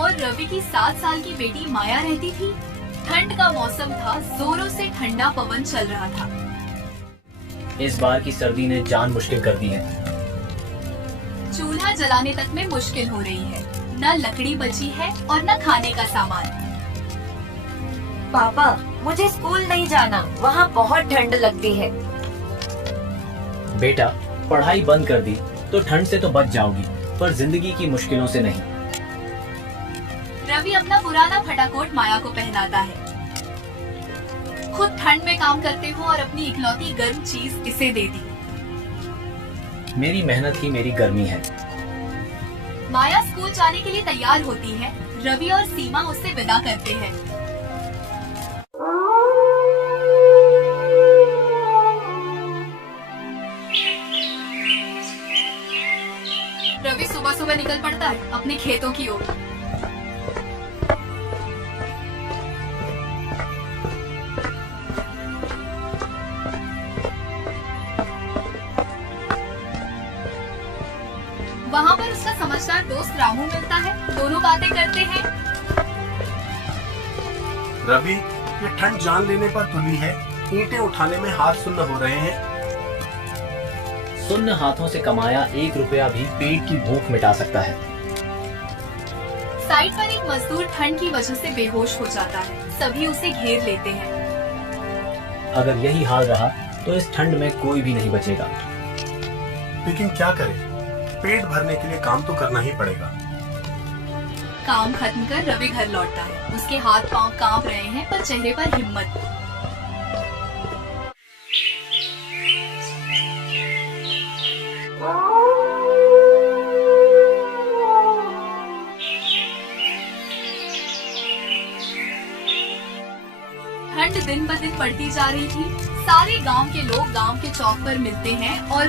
और रवि की 7 साल की बेटी माया रहती थी। ठंड का मौसम था, जोरों से ठंडा पवन चल रहा था। इस बार की सर्दी ने जान मुश्किल कर दी है। चूल्हा जलाने तक में मुश्किल हो रही है। न लकड़ी बची है और न खाने का सामान। पापा, मुझे स्कूल नहीं जाना, वहाँ बहुत ठंड लगती है। बेटा, पढ़ाई बंद कर दी तो ठंड से तो बच जाओगी, पर जिंदगी की मुश्किलों से नहीं। रवि अपना पुराना फटा कोट माया को पहनाता है। खुद ठंड में काम करते हो और अपनी इकलौती गर्म चीज इसे दे दी। मेरी मेहनत ही मेरी गर्मी है। माया स्कूल जाने के लिए तैयार होती है। रवि और सीमा उससे विदा करते हैं। रवि सुबह सुबह निकल पड़ता है अपने खेतों की ओर। वहाँ पर उसका समझदार दोस्त रामू मिलता है। दोनों बातें करते हैं। रवि, ये ठंड जान लेने पर तुली है। ईंटें उठाने में हाथ सुन्न हो रहे हैं। सुन्न हाथों से कमाया 1 रुपया भी पेट की भूख मिटा सकता है। साइड पर एक मजदूर ठंड की वजह से बेहोश हो जाता है। सभी उसे घेर लेते हैं। अगर यही हाल रहा तो इस ठंड में कोई भी नहीं बचेगा। लेकिन क्या करें, पेट भरने के लिए काम तो करना ही पड़ेगा। काम खत्म कर रवि घर लौटता है। उसके हाथ पांव कांप रहे हैं, पर चेहरे पर हिम्मत। ठंड दिन ब दिन बढ़ती जा रही थी। सारे गांव के लोग गांव के चौक पर मिलते हैं और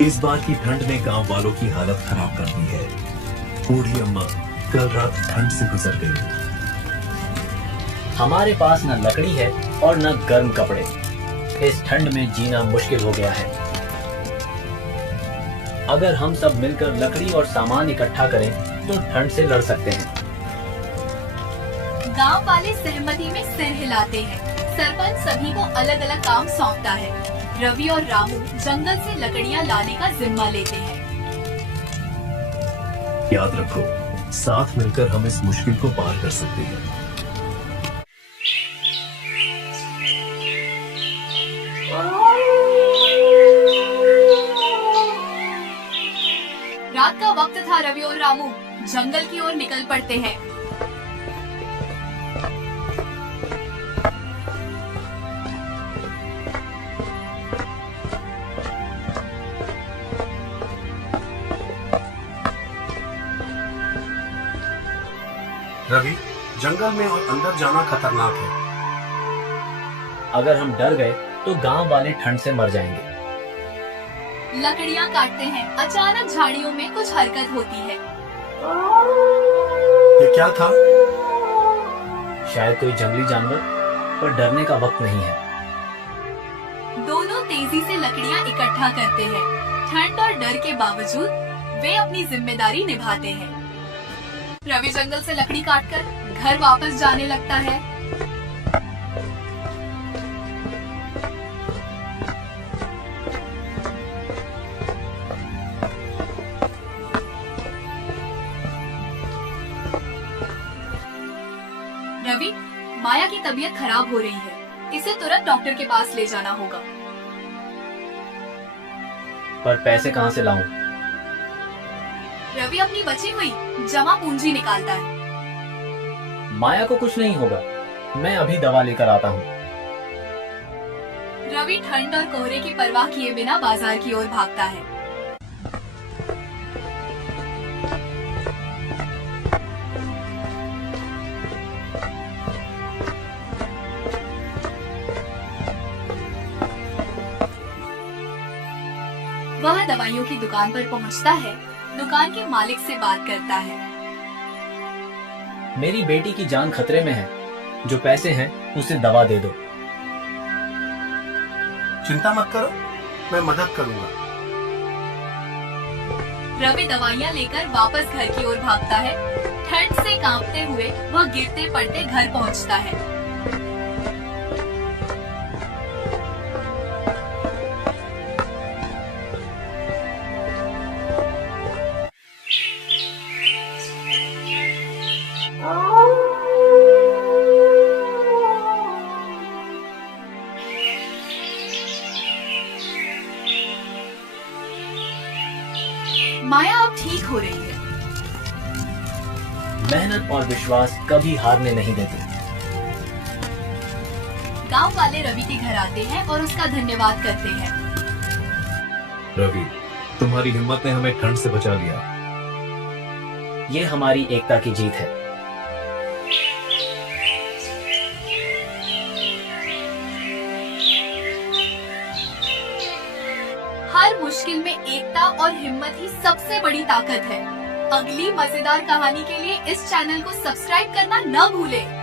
इस बार की ठंड ने गांव वालों की हालत खराब कर दी है। बूढ़ी अम्मा कल रात ठंड से गुजर गई। हमारे पास न लकड़ी है और न गर्म कपड़े। इस ठंड में जीना मुश्किल हो गया है। अगर हम सब मिलकर लकड़ी और सामान इकट्ठा करें तो ठंड से लड़ सकते हैं। गांव वाले सहमति में सिर हिलाते हैं। सरपंच सभी को अलग अलग काम सौंपता है। रवि और रामू जंगल से लकड़ियां लाने का जिम्मा लेते हैं। याद रखो, साथ मिलकर हम इस मुश्किल को पार कर सकते हैं। रात का वक्त था। रवि और रामू जंगल की ओर निकल पड़ते हैं। रवि, जंगल में और अंदर जाना खतरनाक है। अगर हम डर गए तो गांव वाले ठंड से मर जाएंगे। लकड़ियां काटते हैं। अचानक झाड़ियों में कुछ हरकत होती है। ये क्या था? शायद कोई जंगली जानवर, पर डरने का वक्त नहीं है। दोनों तेजी से लकड़ियां इकट्ठा करते हैं। ठंड और डर के बावजूद वे अपनी जिम्मेदारी निभाते हैं। रवि जंगल से लकड़ी काटकर घर वापस जाने लगता है। रवि, माया की तबीयत खराब हो रही है। इसे तुरंत डॉक्टर के पास ले जाना होगा। पर पैसे कहाँ से लाऊं? रवि अपनी बची हुई जमा पूंजी निकालता है। माया को कुछ नहीं होगा, मैं अभी दवा लेकर आता हूँ। रवि ठंड और कोहरे की परवाह किए बिना बाजार की ओर भागता है। वह दवाइयों की दुकान पर पहुंचता है। दुकान के मालिक से बात करता है। मेरी बेटी की जान खतरे में है। जो पैसे हैं उसे दवा दे दो। चिंता मत करो, मैं मदद करूंगा। रवि दवाइयाँ लेकर वापस घर की ओर भागता है। ठंड से कांपते हुए वह गिरते पड़ते घर पहुंचता है। माया अब ठीक हो रही है। मेहनत और विश्वास कभी हारने नहीं देते। गांव वाले रवि के घर आते हैं और उसका धन्यवाद करते हैं। रवि, तुम्हारी हिम्मत ने हमें ठंड से बचा लिया। ये हमारी एकता की जीत है। हर मुश्किल में एकता और हिम्मत ही सबसे बड़ी ताकत है। अगली मजेदार कहानी के लिए इस चैनल को सब्सक्राइब करना न भूलें।